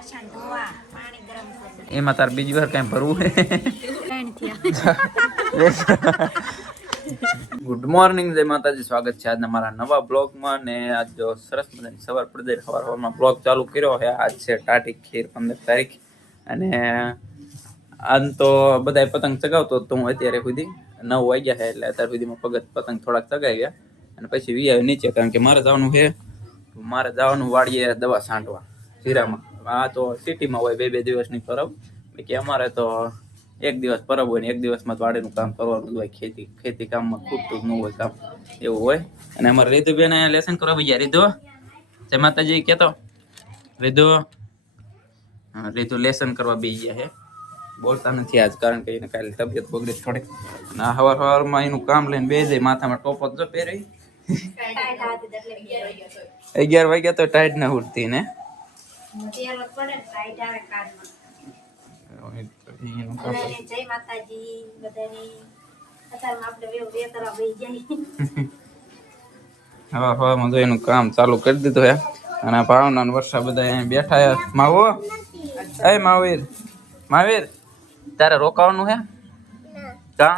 વાસણ ધોવા પાણી ગરમ કરવું એમાં તાર બીજી વાર કઈ ભરવું ગુડ મોર્નિંગ જય માતાજી. સ્વાગત છે આજના મારા નવા બ્લોગમાં ને આજ જો સરસ મજાની સવાર પડી સવાર સવારમાં બ્લોગ ચાલુ કર્યો છે. આજ છે ટાટી ખીર પંદર તારીખ. અને આમ તો બધા પતંગ ચગાવતો તો હું અત્યારે સુધી. નવ વાગ્યા છે એટલે અત્યાર સુધીમાં પગત પતંગ થોડાક ચગાવી ગયા અને પછી વી આવ્યો નીચે કારણ કે મારે જવાનું છે. મારે જવાનું વાડીએ દવા છાંટવા જીરામાં આ તો સિટીમાં હોય બે બે દિવસની પરબ. કે અમારે તો એક દિવસ પરબ હોય ને એક દિવસમાં જ વાડીનું કામ કરવાનું હોય ખેતી ખેતી કામમાં ખૂટતું જ ન હોય કામ એવું હોય. અને અમારે રીધુબેન અહીંયા લેસન કરવા બીજા રીધુ જય માતાજી કહેતો રીધુ રીધુ લેસન કરવા બી ગયા છે. બોલતા નથી આજ કારણ કે એને કાલે તબિયત બગડી થોડી અને હવાર હવારમાં એનું કામ લઈને બે જાય માથામાં ટોપ જ જો પહેરી અગિયાર વાગ્યા તો ટાઈટ ના ઉઠતી ને. તેલ પડે ને આવે કાનમાં. કામ. જય માતાજી બધાને. અત્યારમાં આપણે વેવ બે તરફ વહી જાય હવા હવામાં જો એનું કામ ચાલુ કરી દીધું હે. અને ભાવના વર્ષા બધા અહીંયા બેઠા માવો? એ મહાવીર મહાવીર તારે રોકાવાનું હે? કા?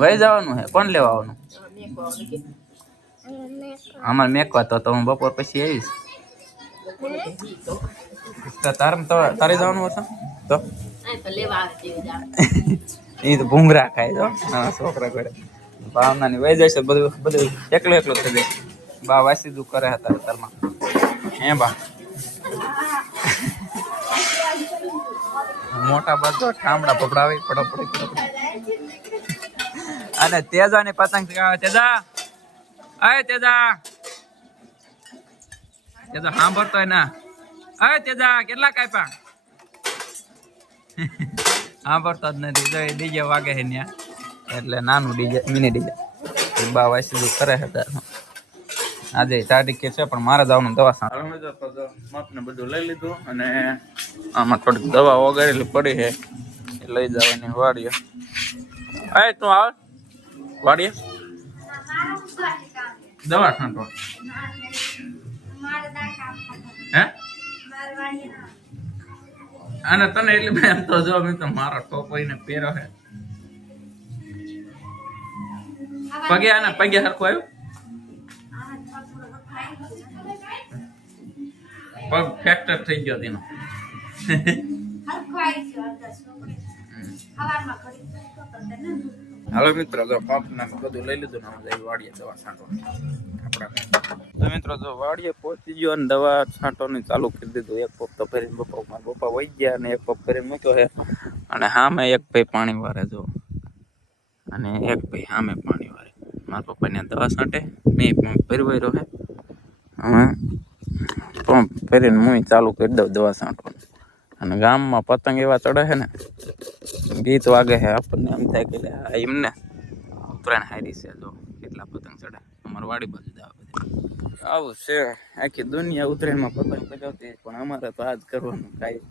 વહી જવાનું હે? કોણ લેવા આવવાનું? અમારે મેકવા તો તો હું બપોર પછી આવીશ. તો તારે જવાનું હતું તો? એ તો ભૂંગરા ખાય તો. નાના છોકરા કરે ભાવનાની વહી જાય બધું બધું એકલો એકલો થઈ જાય. બા વાસીદું કરે હતા તારમાં. હે બા. મોટા બધો ઠામડા પકડાવી પડાપડી પડાપડી. અને તેજાની પતંગ ચગાવે. તેજા! અય તેજા! તેજા સાંભળતો ના. અય તેજા કેટલા કાપ્યા? સાંભળતો જ નથી. જો એ ડીજે વાગે છે ત્યાં એટલે નાનું ડીજે મિની ડીજે. બા વાસી કરે છે આજે તારીખ કે છે પણ મારે જવાનું દવા માપને બધું લઈ લીધું અને આમાં થોડીક દવા વગાડેલી પડી છે. એ લઈ જવાની વાડીએ. એ તું આવ વાડીએ. દવા છાંટો હે? અને તને એટલે મેં એમ તો જો મેં તો મારો ટોપ ને પહેરો છે પગે આને પગે હરખું આવ્યું? પગ ફ્રેક્ચર થઈ ગયો તેનો. હાલો મિત્રો, જો પંપ ને બધું લઈ લીધું ને હવે વાડીએ દવા છાંટો તો મિત્રો, જો વાડીએ પહોંચી ગયો અને દવા છાંટવાની ચાલુ કરી દીધું. એક પપ તો ફરીને બપા મારા બપા વહી ગયા અને એક પપ ફરીને મૂક્યો છે. અને સામે એક ભાઈ પાણી વારે, જો. અને એક ભાઈ સામે પાણી વારે. મારા પપ્પાને દવા છાંટે, મેં પંપ ભરવાયો છે. હવે પંપ ભરીને હું ચાલુ કરી દઉં દવા છાંટવાનું. અને ગામમાં પતંગ એવા ચડે છે ને, ગીત વાગે છે આપણને, એમ થાય કે એમને ઉત્તરાયણ હારી છે, જો કેટલા પતંગ ચડે. અમારે વાડી બાજુ જ આવે આવું છે, આખી દુનિયા ઉત્તરાયણમાં પતંગ ચગાવતી પણ અમારે તો આજ કરવાનું કાંઈ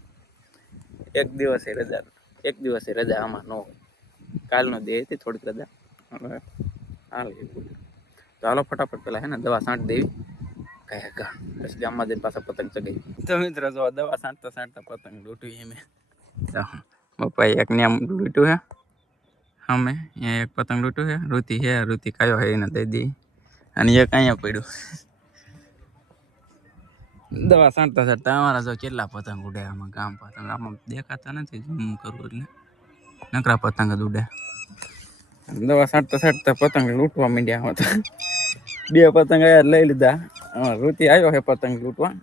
એક દિવસે રજા, એક દિવસે રજા આમાં ન હોય. કાલનો દે હતી થોડીક રજા. હવે બધું. તો હાલો ફટાફટ પેલા હે ને દવા છાંટ દેવી. કયા ગા પછી ગામમાં જઈને પાછા પતંગ ચગાવી. તો મિત્રો જો, દવા છાંટતા છાંટતા પતંગ લૂંટ્યું એમ પપ્પાએ એક ને આમ લૂંટ્યું હે. અમે અહીંયા એક પતંગ લૂંટ્યું હે. રુતિ હે, રુતિ કયો હે, એને દઈ અને એક અહીંયા પડ્યું. દવા સાંટતા સાંટતા અમારા જો કેટલા પતંગ ઉડે આમાં ગામ પતંગ. આમાં દેખાતા નથી જૂમ કરવું એટલે. નકરા પતંગ જ ઉડે. દવા સાંટતા સાંટતા પતંગ લૂંટવા માંડ્યા હતા બે પતંગ આયા લઈ લીધા. રુતિ આવ્યો છે પતંગ લૂંટવા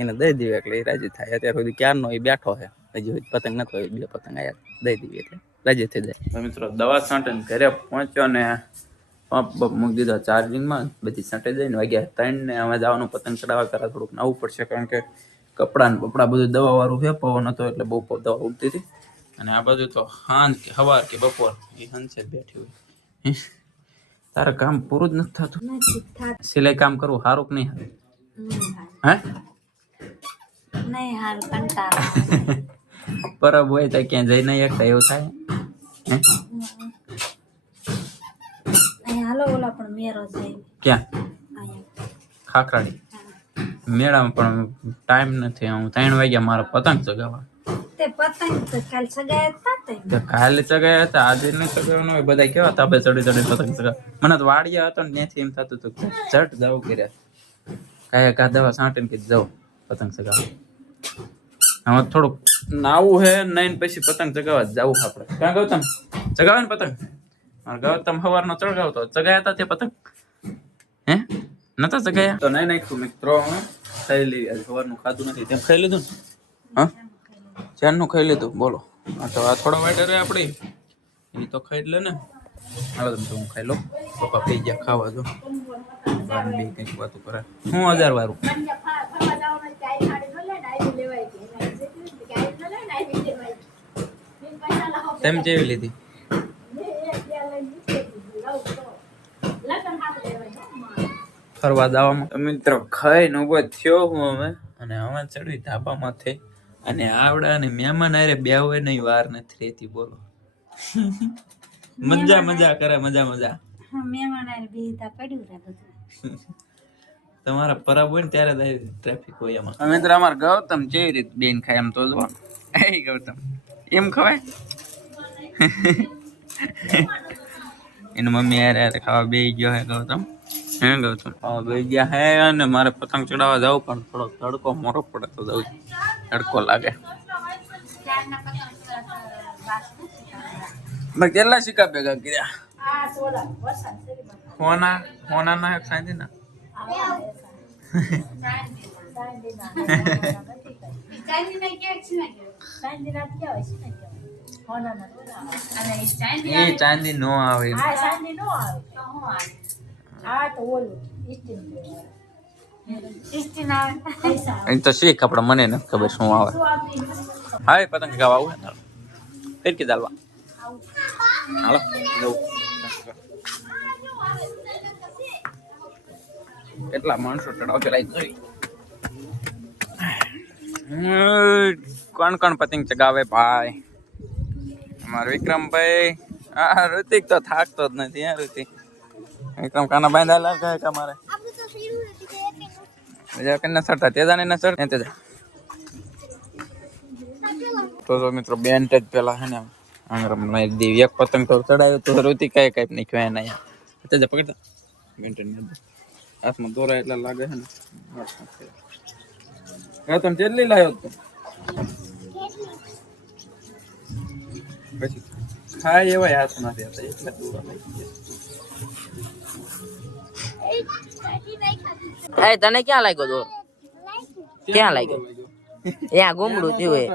એને દઈ દીધું એટલે એ રાજી થાય. અત્યાર સુધી ક્યારનો એ બેઠો છે હજી પતંગ નતો બે પતંગ આવ્યા દઈ દીધી એટલે રાજી થઈ જાય. મિત્રો, દવા છાંટીને ઘરે પહોંચ્યો ને પંપ બપ મૂકી દીધો ચાર્જિંગમાં. બધી છાંટી જઈને વાગ્યા ત્રણ ને હવે જવાનું પતંગ ચડાવવા કરા થોડુંક નવું પડશે કારણ કે કપડાં બપડા બધું દવા વાળું છે, પવન હતો એટલે બહુ દવા ઉડતી હતી. અને આ બધું તો હાંજ કે સવાર કે બપોર, એ હંસે બેઠી હોય? તારે કામ પૂરું જ નથી થતું. સિલાઈ કામ કરવું સારું કે નહીં હે? નહીં હારું કંટાળો. પરબ હોય તો ક્યાં જઈ નહીં એકતા એવું થાય? હે? હાલો ઓલા પણ મેરો છે. ક્યાં? ખાખરાડી. મેળામાં પણ ટાઈમ નથી હું ત્રણ વાગ્યા મારા પતંગ ચગાવવા. તે પતંગ તો કાલ સગાયા હતા તે કાલે ચગાવ્યા હતા આજે નહીં ચગાવવાનું હોય બધા કેવા તાપે ચડી ચડી પતંગ ચગાવ મને તો વાડિયા હતો ને ત્યાંથી એમ થતું હતું ઝટ જવું કર્યા. કાંઈ કા દવા છાંટીને કે જાઉં પતંગ ચગાવવા હવે થોડુંક નાવું હે નહીં પછી પતંગ ચગાવવા જવું આપણે. ક્યાં ગૌતમ? ચગાવે ને પતંગ? મારે ગૌતમ સવારનો ચગાવતો ચગાયા હતા તે પતંગ? હે? નતા ચગાયા તો નહીં નાખ્યું મિત્રો હું ખાઈ લેવી સવારનું ખાધું નથી. તેમ ખાઈ લીધું ને? હા? ચારનું ખાઈ લીધું. બોલો. તો આ થોડા વાટે રહે આપણી એ તો ખાઈ લે ને. હાલો તમે તો હું ખાઈ લઉં પપ્પા પી ગયા ખાવા જો. બાર બે કંઈક વાતો કરે. હું હજાર વારું. તેમ જેવી લીધી? ફરવા દાવામાં તો મિત્રો ખાઈને ઊભો થયો હું અમે અને હવે ચડી ધાબામાંથી અને આવડા અને મહેમાન આરે બે હોય નહીં વાર નથી રહેતી બોલો. મજા મજા કરે મજા મજા. હા મહેમાન આવીને બેહતા પડ્યું રે બધું. તમારા પરબ હોય ને ત્યારે જ ટ્રાફિક હોય એમાં. અમે તો અમાર ગૌતમ જેવી રીતે બેન ખાય એમ તો જો એ ગૌતમ. એમ ખવાય? એની મમ્મી આરે આરે ખાવા બે ગયો હે ગૌતમ. હે ગૌતમ હા ભાઈ ગયા હે અને મારે પતંગ ચડાવવા જવું પણ થોડો તડકો મોટો પડે તો જવું તડકો લાગે. મેં કેટલા સિક્કા ભેગા કર્યા? આ સોલા વરસાદ હોના હોના ના સાંજે ના? ચાંદી નો આવે ચાંદી નો આવે. આ તો ઓલું શીખ આપણે મને નથી ખબર શું આવે. હા પતંગ ગાવા આવું ફેર કે ચાલવા. હાલો કેટલા માણસો ચડાવ ચડાઈ જોઈ. કોણ કોણ પતંગ ચગાવે ભાઈ? અમારો વિક્રમભાઈ. હા ઋતિક તો થાકતો જ નથી હા ઋતિક? વિક્રમ કાના બાંધા લાગે કે મારે બીજા કે નસરતા તેજા ને ને તેજા તો જો મિત્રો બેન જ પેલા હે ને આંગરમ મારી દેવી એક પતંગ તો ચડાવ્યો તો રોતી કઈ કઈ નહીં કહેવાય નહીં તેજા પકડતા બેન હાથમાં દોરા એટલે લાગે છે ને. તમે જેટલી લાવ્યો તું? પછી ખાય એવા હાથ નથી હતા એટલે દોરા લઈ ગયા. એ તને ક્યાં લાગ્યો દોર? ક્યાં લાગ્યો? ત્યાં ગુમડું થયું એ.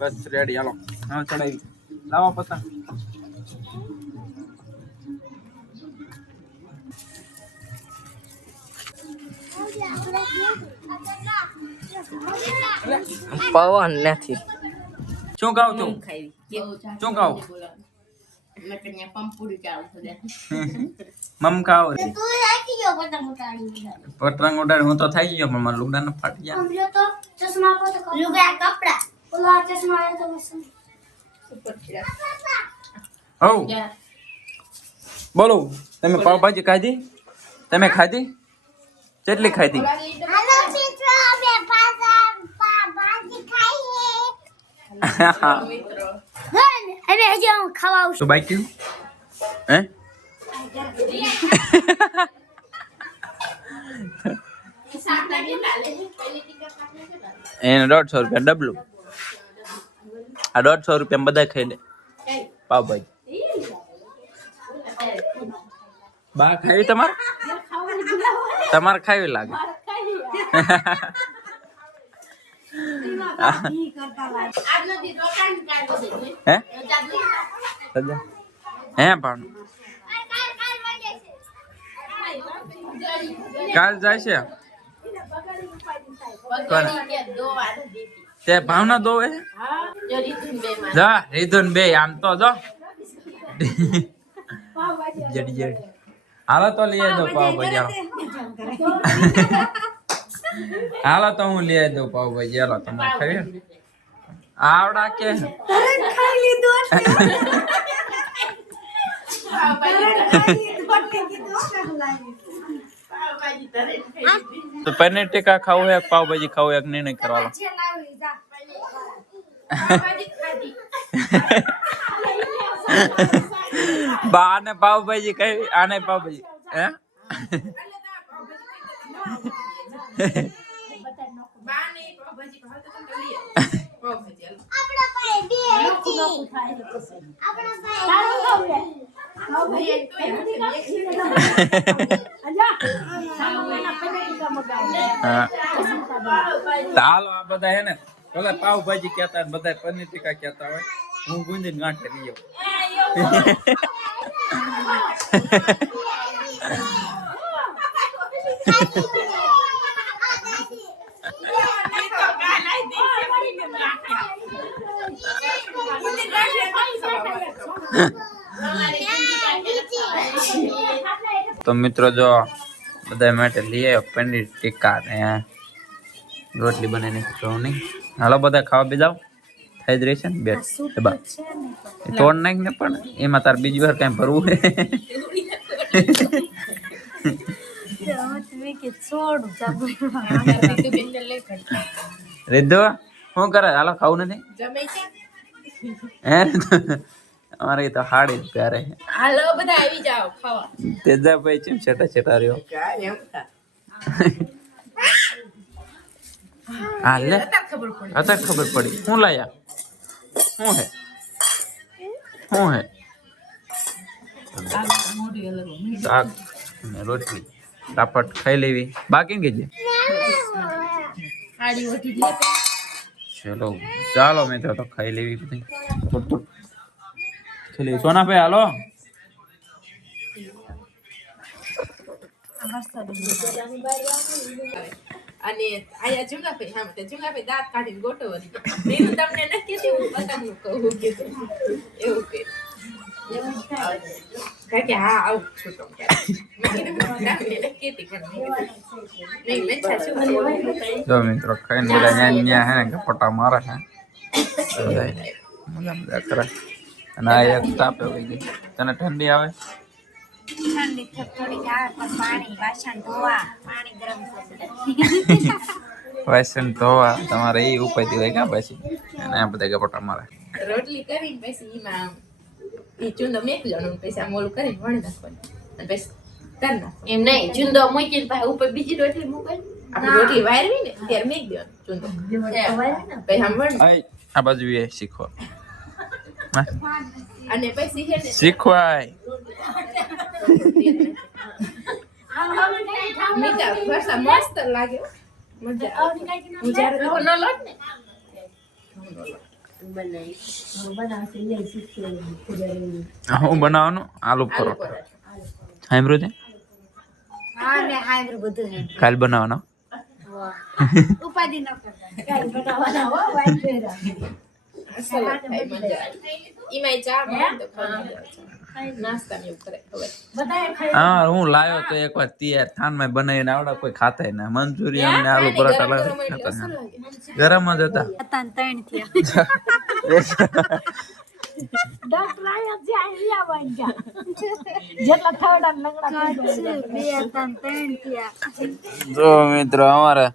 બસ રેડી હાલો. હા ચડાવી. લાવો પતંગ. પવન નથી. શું ગાવ તું? શું મમ ખાવ પતંગ ઉડાડ હું તો થઈ ગયો પણ મારા લુગડા ને ફાટી ગયા. કપડા. ચશ્મા હવ બોલો તમે પાવભાજી ખાધી? તમે ખાધી? કેટલી ખાધી હાલો મિત્રો અમે પાસા ભાજી ખાઈએ અને હજી હું ખાવા આવું તો બાઈક કયું હે? એને દોઢસો રૂપિયા ડબલું. આ દોઢસો રૂપિયા બધા ખાઈ લે. પાવભાજી બા ખાવી તમારે? તમારે ખાવી લાગે. હે. પણ કાલ જાય છે? તે ભાવના દોવે જા રીધુન બે આમ તો જો. જડી જડી. હાલો તો લઈ દો પાવ ભાજી હાલો. તો હું લઈ દઉં પાવભાજી હાલો તમે ખાવી આવડા કે? ખાઈ લીધું તો પનીર ટીકા ખાવું એક પાવભાજી ખાવું એક નિર્ણય કરવાનો? બા આને પાવભાજી કઈ આને પાવભાજી હે? હાલો આ બધા હે ને બધા પાવભાજી કહેતા ને બધા પનીર ટીકા કહેતા હોય હું ગુંજીને ગાંઠે લઈ આવું. તો મિત્રો જો બધા માટે લઈ આવ્યો પનીર ટીકા ને રોટલી બનાવીને જો નહીં. હાલો બધા ખાવા બેજાવ થઈ જ રહી છે ને બે એ તોડ નાખ ને પણ એમાં તાર બીજી વાર કઈ ભરવું રીધો શું કરે? હાલો ખાવું નથી? હે? અમારે તો હાડી જ પ્યારે હાલો બધા આવી જાઓ ખાવા તેજાભાઈ ચેમ છેટા છેટા રહ્યો હા લે ખબર પડી અત્યારે ખબર પડી શું લાયા શું હે શું હે શાક અને રોટલી તાપટ ખાઈ લેવી બાકી કે છે આડી વટી લે ચલો ચાલો મિત્રો તો ખાઈ લેવી બધી થોડું થોડું ખાઈ લેવી સોનાભાઈ હાલો અને આયા જુગાભાઈ હા તે જુગાભાઈ દાંત કાઢીને ગોટો વળી ગયો મેં તમને નથી કીધું હું પતંગનું કહું કીધું એવું કે કારણ કે હા આવું છું તો મેં કીધું ના, મેં નથી કીધી પણ મેં કીધું. મેં મેચ્છા શું કરું? જો મિત્રો ખાઈને બધા ન્યા ન્યા હે ને ગપટા મારે છે બધા મજા મજા કરે અને આ એક તાપે વહી ગઈ તને ઠંડી આવે? ઠંડી થોડીક આવે પણ પાણી વાસણ ધોવા પાણી ગરમ કરી વાસણ ધોવા તમારે એ ઉપાય હોય ક્યાં પછી? અને આ બધા ગપટા મારે. રોટલી કરીને પછી એમાં ચૂંદો મેકલો પછી આમ ઓલું કરીને વણી નાખવાનું. અને પછી કરી નાખવાનું. એમ નહીં ચૂંદો મૂકીને પછી ઉપર બીજી રોટલી મૂકવાની? આપણે રોટલી વાળવી ને ત્યારે મેક દેવાનું ચૂંદો પછી આમ આ બાજુ એ શીખવા અને પછી ને શીખવાય મસ્ત લાગે મજા હું જ્યારે લોટ ને હું બનાવવાનું આલુ પરોઠા. સાંભળ્યું બધું હે કાલ બનાવવાનો ઉપાધિ ન કરતા કાંઈ બનાવવાના જ થાય, મજા આવે. એમાંય ચા મળે તો ખાવા મજા આવે. ખાઈ હા હું લાવ્યો તો એક વાર તૈયાર થાનમાં બનાવીને આવડે કોઈ ખાતા ના મંચુરિયન ને આલુ પરોઠા લાવે ખાતા ગરમ જ હતા હતા ત્રણ થયા ડોક્ટર આયા છે અહીંયા વાંજા જેટલા થવડા ને લંગડા બે ત્રણ થયા જો મિત્રો અમારે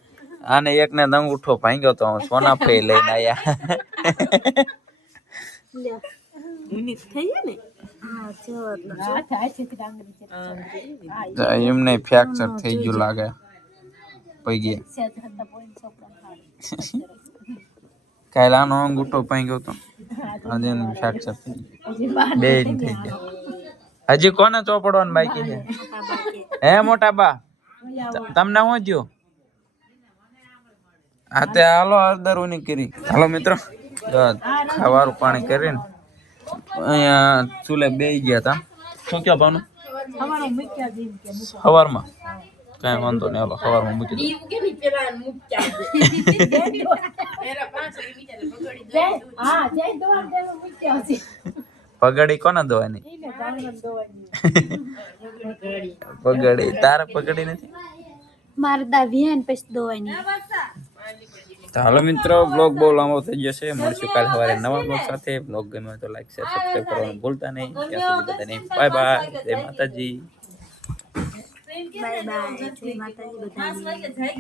આને એક ને અંગૂઠો ભાંગ્યો તો સોના પે લઈને આયા. એમને ફ્રેક્ચર થઈ ગયું લાગે. પૈગી કાલે આનો અંગૂઠો ભાંગ્યો તો. આજે એનું ફ્રેક્ચર થઈ ગયું. બે થઈ ગયા. હજી કોને ચોપડવાનું બાકી છે? હે મોટા બા? તમને શું થયું? હા, તે હાલો હળદરની કરી. હાલો મિત્રો ખાવાનું પાણી કરીને અહીંયા ચૂલે બે ગયા હતા શું કયો ભાવનું? સવારમાં. કઈ વાંધો નહીં, હાલો, સવારમાં મૂકી દો. પગડી કોને દોવાની પગડી. તારે પગડી નથી? મારે દાવી પછી દોવાની તો હાલો મિત્રો બ્લોગ બહુ લાંબો થઈ જશે. મળશું કાલે સવારે નવા બ્લોગ સાથે. બ્લોગ ગમે હોય તો લાઈક શેર સબસ્ક્રાઈબ કરવાનું ભૂલતા નહીં. ત્યાં સુધી બધાને બાય બાય જય માતાજી. બાય બાય જય માતાજી બધાને.